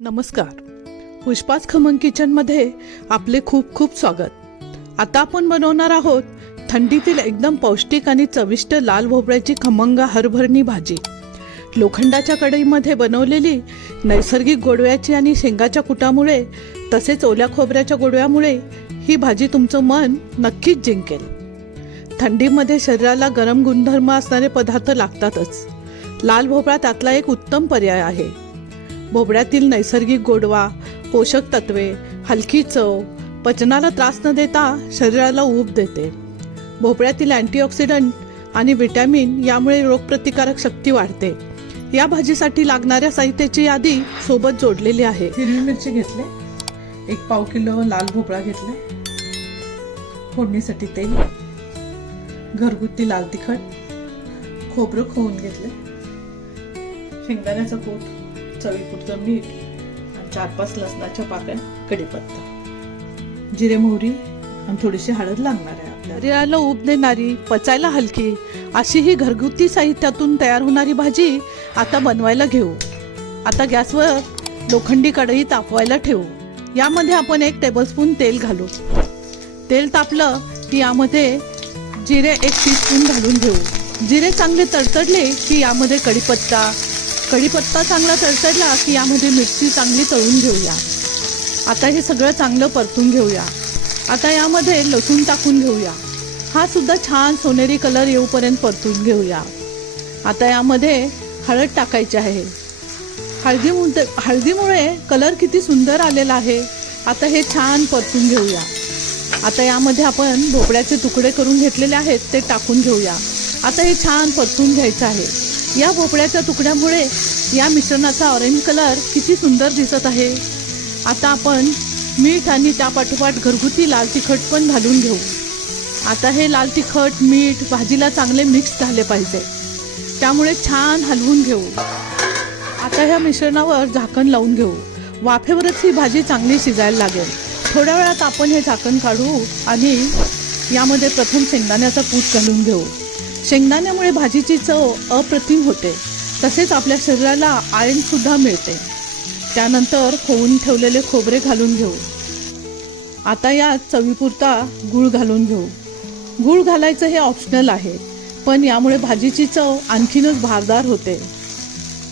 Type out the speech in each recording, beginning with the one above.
नमस्कार. पुष्पाच खमंग किचनमध्ये आपले खूप खूप स्वागत. आता आपण बनवणार आहोत थंडीतील एकदम पौष्टिक आणि चविष्ट लाल भोपळ्याची खमंग हरभरणी भाजी. लोखंडाच्या कढईमध्ये बनवलेली नैसर्गिक गोडव्याची आणि शेंगाच्या कुटामुळे तसेच ओल्या खोबऱ्याच्या गोडव्यामुळे ही भाजी तुमचं मन नक्कीच जिंकेल. थंडीमध्ये शरीराला गरम गुणधर्म असणारे पदार्थ लागतातच. लाल भोपळा त्यातला एक उत्तम पर्याय आहे. भोपळ्यातील नैसर्गिक गोडवा पोषक तत्वे हलकी चव पचनाला त्रास न देता शरीराला ऊब देते. भोपळ्यातील अँटीऑक्सिडंट आणि विटॅमिन यामुळे रोगप्रतिकारक शक्ती वाढते. या भाजीसाठी लागणाऱ्या साहित्याची यादी सोबत जोडलेली आहे. हिरवी मिरची घेतले. एक पाव किलो लाल भोपळा घेतले. फोडणीसाठी तेल. घरगुती लाल तिखट. खोबरं खोवून घेतले. शेंगदाण्याचं कूट. चवीपुरतं मीठ आणि चार पाच लसणाच्या पाकळ्या कढीपत्ता. जिरे मोहरी आणि थोडीशी हळद लागणार आहे शरीराला ऊब देणारी पचायला हलकी अशी ही घरगुती साहित्यातून तयार होणारी भाजी आता बनवायला घेऊ. आता गॅसवर लोखंडी कढई तापवायला ठेवू. यामध्ये आपण एक टेबलस्पून तेल घालू. तेल तापलं की यामध्ये जिरे एक टीस्पून घालून घेऊ. जिरे चांगले तडतडले की यामध्ये कढीपत्ता कढीपत्ता चांगला तडतडला की यामध्ये मिरची चांगली तळून घेऊया. आता हे सगळं चांगलं परतून घेऊया. आता यामध्ये लसूण टाकून घेऊया. हा सुद्धा छान सोनेरी कलर येऊपर्यंत परतून घेऊया. आता यामध्ये हळद टाकायची आहे. हळदी हळदीमुळे कलर किती सुंदर आलेला आहे. आता हे छान परतून घेऊया. आता यामध्ये आपण भोपळ्याचे तुकडे करून घेतलेले आहेत ते टाकून घेऊया. आता हे छान परतून घ्यायचं आहे. या भोपळ्याच्या तुकड्यामुळे या मिश्रणाचा ऑरेंज कलर किती सुंदर दिसत आहे. आता आपण मीठ आणि त्यापाठोपाठ घरगुती लाल तिखट पण घालून घेऊ. आता हे लाल तिखट मीठ भाजीला चांगले मिक्स झाले पाहिजे. त्यामुळे छान हलवून घेऊ. आता ह्या मिश्रणावर झाकण लावून घेऊ. वाफेवरच ही भाजी चांगली शिजायला लागेल. थोड्या वेळात आपण हे झाकण काढू आणि यामध्ये प्रथम शेंगदाण्याचा पूत घालून घेऊ. शेंगदाण्यामुळे भाजीची चव अप्रतिम होते. तसेच आपल्या शरीराला आयर्न सुद्धा मिळते. त्यानंतर खोवून ठेवलेले खोबरे घालून घेऊ. आता यात चवीपुरता गूळ घालून घेऊ. गूळ घालायचं हे ऑप्शनल आहे पण यामुळे भाजीची चव आणखीनच भारदार होते.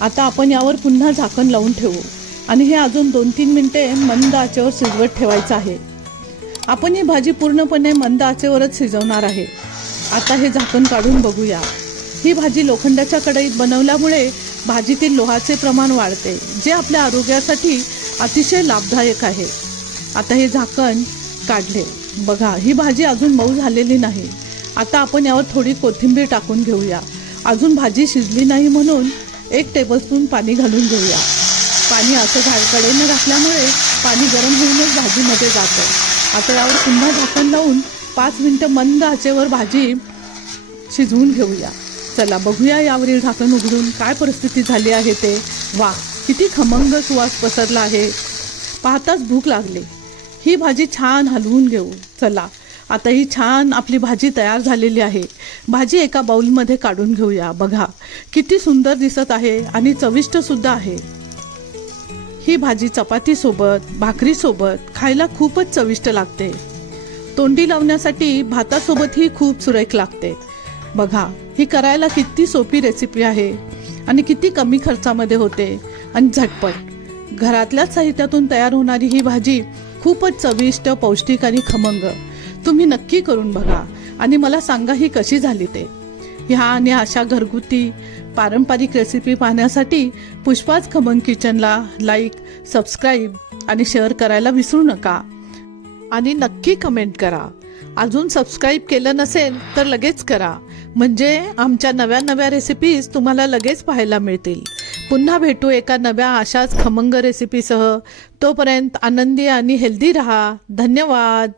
आता आपण यावर पुन्हा झाकण लावून ठेवू. आणि हे अजून दोन तीन मिनिटे मंद आचेवर शिजवत ठेवायचं आहे. आपण ही भाजी पूर्णपणे मंद आचेवरच शिजवणार आहे. आता हे झाकण काढून बघूया. ही भाजी लोखंडाच्या कढईत बनवल्यामुळे भाजीतील लोहाचे प्रमाण वाढते जे आपल्या आरोग्यासाठी अतिशय लाभदायक आहे. आता हे झाकण काढले. बघा ही भाजी अजून मऊ झालेली नाही. आता आपण यावर थोडी कोथिंबीर टाकून घेऊया. अजून भाजी शिजली नाही म्हणून एक टेबलस्पून पाणी घालून घेऊया. पाणी असं झाडकडेनं घातल्यामुळे पाणी गरम होऊनच भाजीमध्ये जातं. आता यावर पुन्हा झाकण लावून पाच मिनटं मंद आचेवर भाजी शिजवून घेऊया. चला बघूया यावरील झाकण उघडून काय परिस्थिती झाली आहे ते. वा किती खमंग सुवास पसरला आहे. पाहताच भूक लागली. ही भाजी छान हलवून घेऊ. चला आता ही छान आपली भाजी तयार झालेली आहे. भाजी एका बाऊलमध्ये काढून घेऊया. बघा किती सुंदर दिसत आहे आणि चविष्ट सुद्धा आहे. ही भाजी चपातीसोबत भाकरीसोबत खायला खूपच चविष्ट लागते. तोंडी लावण्यासाठी भातासोबत ही खूप सुरेख लागते. बघा ही करायला किती सोपी रेसिपी आहे आणि किती कमी खर्चामध्ये होते. आणि झटपट. घरातल्याच साहित्यातून तयार होणारी ही भाजी खूपच चविष्ट पौष्टिक आणि खमंग. तुम्ही नक्की करून बघा आणि मला सांगा ही कशी झाली ते. ह्या आणि अशा घरगुती पारंपरिक रेसिपी पाहण्यासाठी पुष्पाच खमंग किचनला लाईक सबस्क्राईब आणि शेअर करायला विसरू नका. आणि नक्की कमेंट करा. अजून सबस्क्राईब केलं नसेल तर लगेच करा. म्हणजे आमच्या नव्या नव्या रेसिपीज तुम्हाला लगेच पाहायला मिळतील. पुन्हा भेटू एका नव्या अशाच खमंग रेसिपीसह तोपर्यंत आनंदी आणि हेल्दी रहा. धन्यवाद.